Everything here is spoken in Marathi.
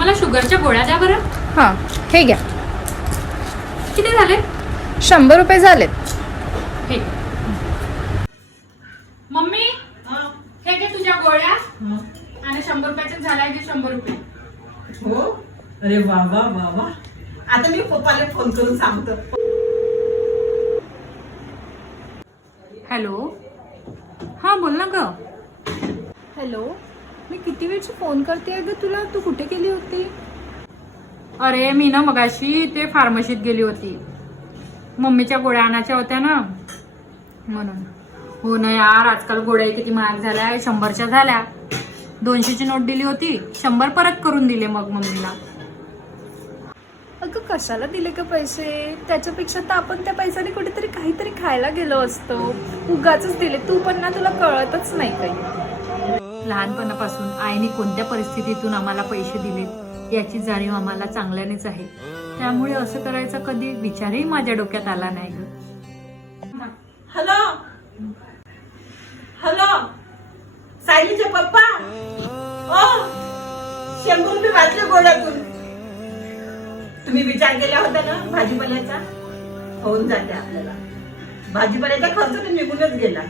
मला शुगरच्या गोळ्या द्या बरं. हां, हे घ्या. किती झाले? 100 रुपये झालेत. हे मम्मी, हे घे तुझ्या गोळ्या आणि 100 रुपयाच्या झाल्या घे 100 रुपये. हो, अरे वा वा वा वा. आता मी पप्पाला फोन करून सांगतो. हॅलो, हा बोल ना ग. हॅलो, मी किती वेळची फोन करते ग तुला. तू कुठे गेली होती? अरे मी ना मगाशी ते फार्मसीत गेली होती. मम्मीच्या गोळ्या आणायच्या होत्या ना म्हणून. हो ना यार, आजकाल गोळ्या किती महाग झाल्या. 100च्या झाल्या. 200ची नोट दिली होती, 100 परत करून दिले मग मम्मीला. अगं कशाला दिले का पैसे? त्याच्यापेक्षा तर आपण त्या पैशाने कुठेतरी काहीतरी खायला गेलो असतो. उगाचच दिले. तू पण ना, तुला कळतच नाही काही. लहानपणापासून आईने कोणत्या परिस्थितीतून आम्हाला पैसे दिले याची जाणीव आम्हाला चांगल्यानेच आहे. त्यामुळे असं करायचा कधी विचारही माझ्या डोक्यात आला नाही ग. हॅलो हॅलो, सायलीचे पप्पा. ओ, 100 रुपये वाचले गोळ्यातून. तुम्ही विचार केला होता ना भाजीपाल्याचा? होऊन जाते आपल्याला. भाजीपाल्याचा खर्च तर निघूनच गेला.